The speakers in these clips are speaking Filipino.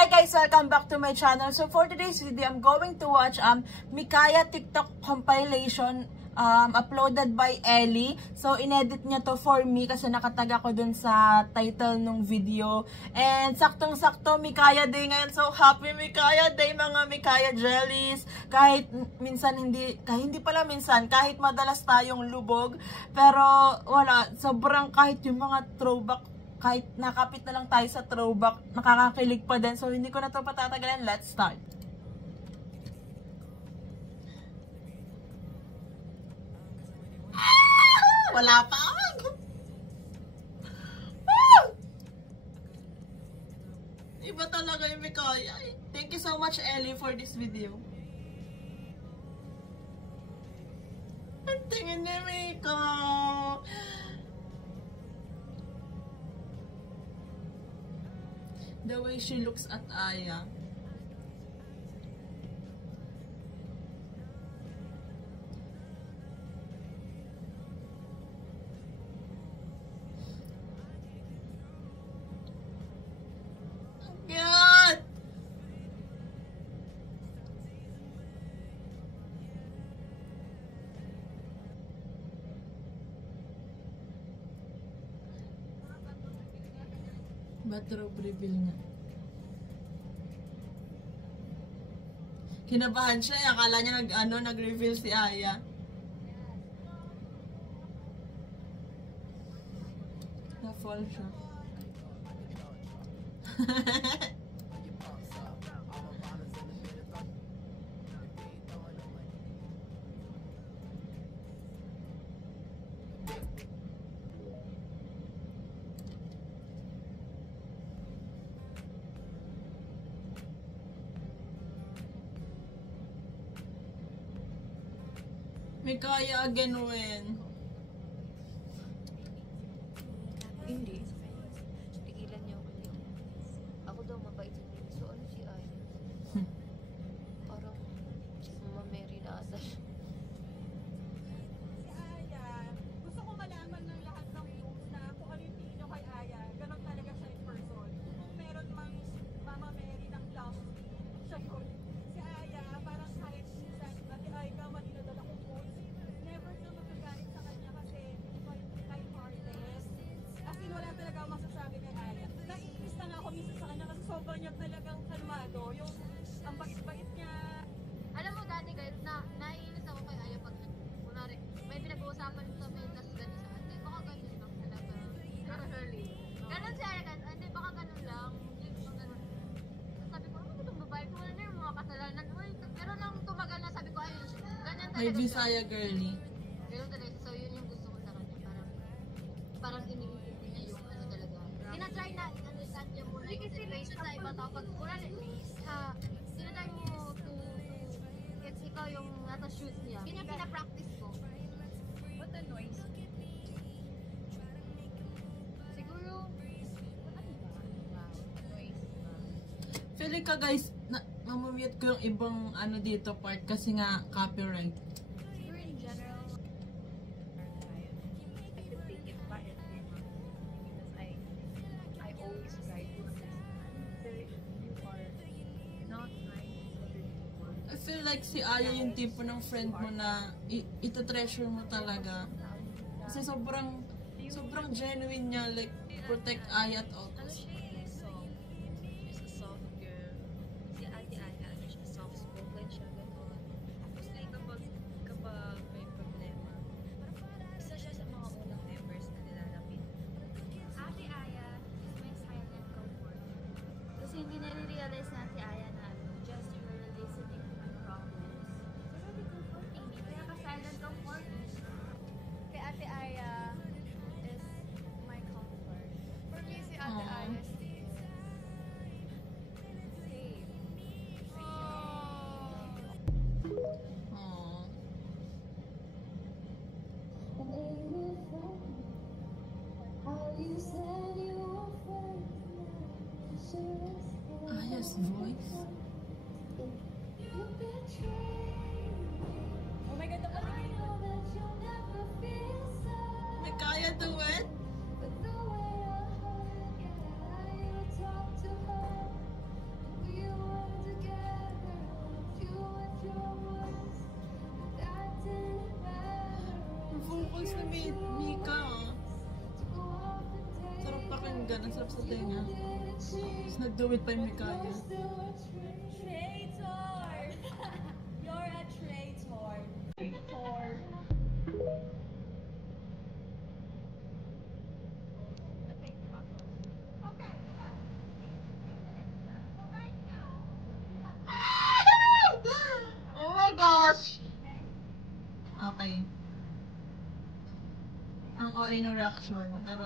Hi guys, welcome back to my channel. So for today's video, I'm going to watch Mikaya TikTok compilation uploaded by Ellie. So inedit niya to for me kasi nakatag ako dun sa title ng video. And saktong-sakto Mikaya Day ngayon. So happy Mikaya Day mga Mikaya Jellies. Kahit minsan kahit madalas tayong lubog, pero wala, sobrang kahit yung mga throwback, kahit nakapit na lang tayo sa throwback, nakakakilig pa din. So, hindi ko na ito patatagalan. Let's start. Wala pa. Iba talaga yung Mikaya. Thank you so much, Ellie, for this video. Ang tingin ni Mika. The way she looks at Aya. Cute! Bathrobe reveal nga. Kinabahan siya, akala niya nag-reveal si Aya. Na-fall siya. Mikaya again when? Hindi. Tigilan niyo ako dito. Ako daw mabait sa nila. So ano si Aya? Parang mameri na ata siya. Si Aya, gusto ko malaman ng lahat ng news na kung ano yung tingin nyo kay Aya, ganon talaga siya in person. Kung meron mang Mama Mary ng love, siya yun. Si Aya, parang kahit minsan, Ate Aika, maninadala kong food, never na magagalit sa kanya kasi kind-hearted. As in, wala talaga akong masasabi kay Aya. Naiinis na nga ako minsan sa kanya kasi sobrang niya talagang kalmado. Yung ang bait-bait niya. Alam mo dati guys, naiinis ako kay Aya pag kunwari, may pinag-uusapan sa may tas ganun siya. Hindi, baka ganun lang talaga. Really. Ganun si Aya, hindi, baka ganun lang. Hindi, baka ganun. Sabi ko, ano itong babae ko na yung mga kasalanan? Uy, pero nang tumagal na sabi ko, ayun, ganyan talaga May siya. Bisaya girly. Ganun talaga. So yun yung gusto ko sa kanya. Parang iniisip niya yung ano talaga. Tinatry na i-understand niya muna yung situation sa iba tao. Pag kunwari, tinatry mo to it's ikaw yung nasa shoes niya. Yun yung pinapractice ko. What a noise. Siguro, ano ba? Noise. Feeling ka guys, mamamute ko yung ibang dito part kasi nga copyright. Siguro in general, I could take it back because I always try to understand you are not nice to other people. I feel like si Aya yung tipo ng friend mo na ito-treasure mo talaga. Kasi sobrang genuine niya, like protect Aya at all costs. She's soft. She's a soft girl. Si Ate Aya, siya soft spoken siya, gano'n. Tapos kapag may problema, isa siya sa mga unang members na nilalapit. Ate Aya is my silent comfort. Kasi hindi nare-realize na Ate Aya na just her listening to my problems. It's really comforting me. Kaya ka silent comfort. Kay Ate Aya is my comfort. For me, si Ate Aww. Aya is safe. Aww. Aya's voice. Oh my God, ang Mikaya duet? vocals ni Mika. Sarap pakinggan. Ang sarap sa tenga. Tapos nag-do it pa yung Mikaya. Traitor! You're a traitor. Traitor. Oh my gosh! Okay. Ang OA ng reaction. Pero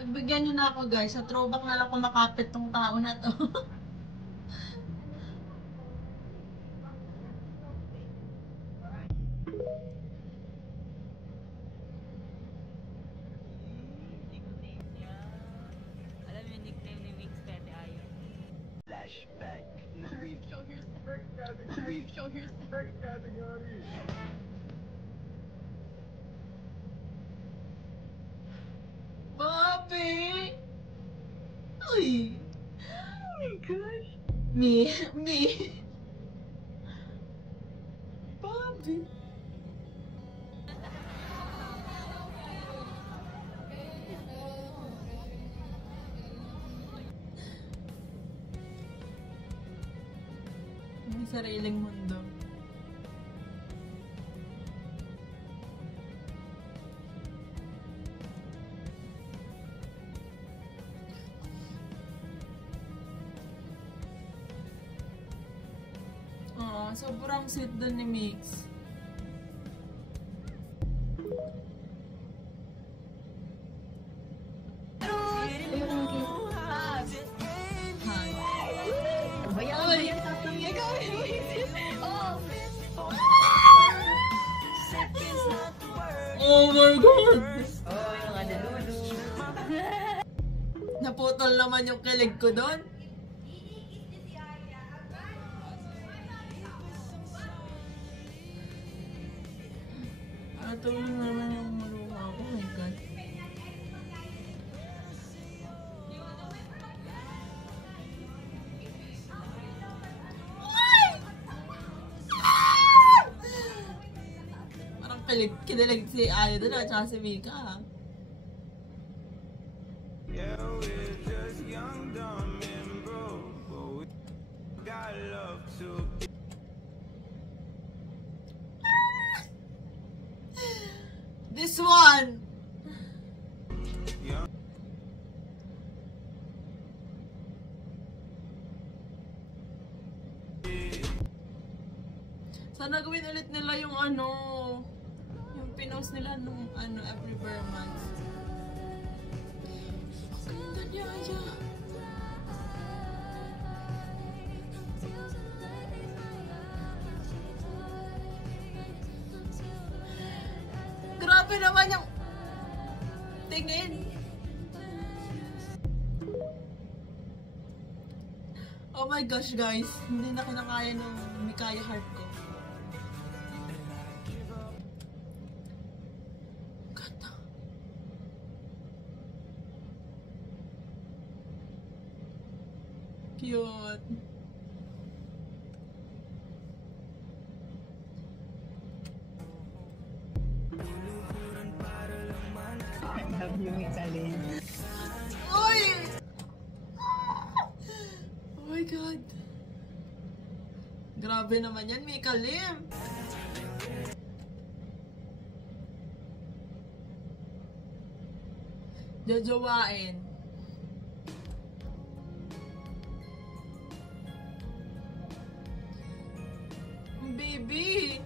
pagbigyan nyo na ako guys. Sa throwback na lang kumakapit tong tao na to. Alam mo yung nickname ni Mix Pete Ayo? Flashback. We've shown his first category. We've shown his first category. Bobby! Uy! Oh my gosh. Me. Bobby. May sariling mundo. Sobrang sweet doon ni Mix. Oh my God! Oh, yung ano, Lulu. Naputol naman yung kilig ko doon. Natulog naman yung maluha ko. Oh my God. Parang kinilig si Ayo doon at saka si Mika. Yeah, we're just young, dumb, and broke, but we got love to give. This one! Sana gawin ulit nila yung ano, yung pinost nila nung ano, every bare month. Ganda niya, Aya. Grabe naman yung tingin. Oh my gosh guys, hindi na kinakaya ng Mikaya heart ko. Ganda. Cute. Love you, Mix Alin. Uy! Oh my God. Grabe naman yan, Mika Lim. Jajawain. Baby.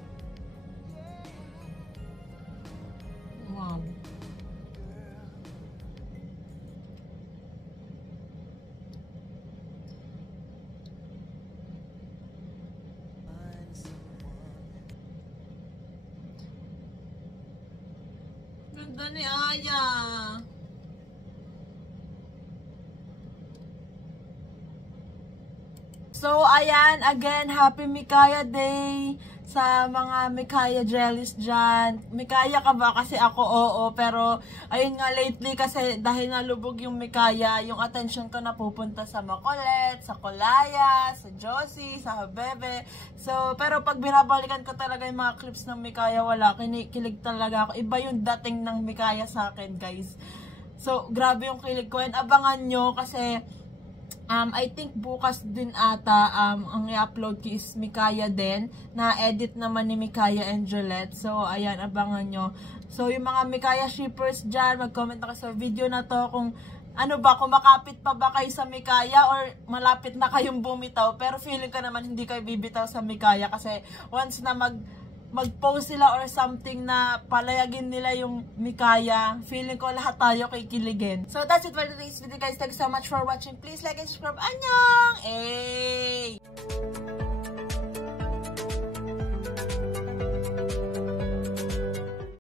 Wow. Ganda ni Aya. So, ayan, again, happy Mikaya Day sa mga Mikaya jellies dyan. Mikaya ka ba? Kasi ako oo, pero ayun nga lately kasi dahil nalubog yung Mikaya, yung attention ko napupunta sa Macolette, sa Colaya, sa Josie, sa Habebe. So, pero pag binabalikan ko talaga yung mga clips ng Mikaya, wala, kinikilig talaga ako. Iba yung dating ng Mikaya sa akin, guys. So, grabe yung kilig ko. And abangan nyo kasi I think bukas din ata ang i-upload ko is Mikaya din, na edit naman ni Mikaya and Jolette. So, ayan, abangan nyo. So, yung mga Mikaya shippers dyan, mag-comment na kayo sa video na to kung ano ba, kung makapit pa ba kayo sa Mikaya or malapit na kayong bumitaw. Pero feeling ko naman hindi kayo bibitaw sa Mikaya kasi once na mag-post sila or something na palayagin nila yung Mikaya, feeling ko lahat tayo kikiligin. So that's it for today's video, guys. Thanks so much for watching. Please like and subscribe. Annyeong! Hey!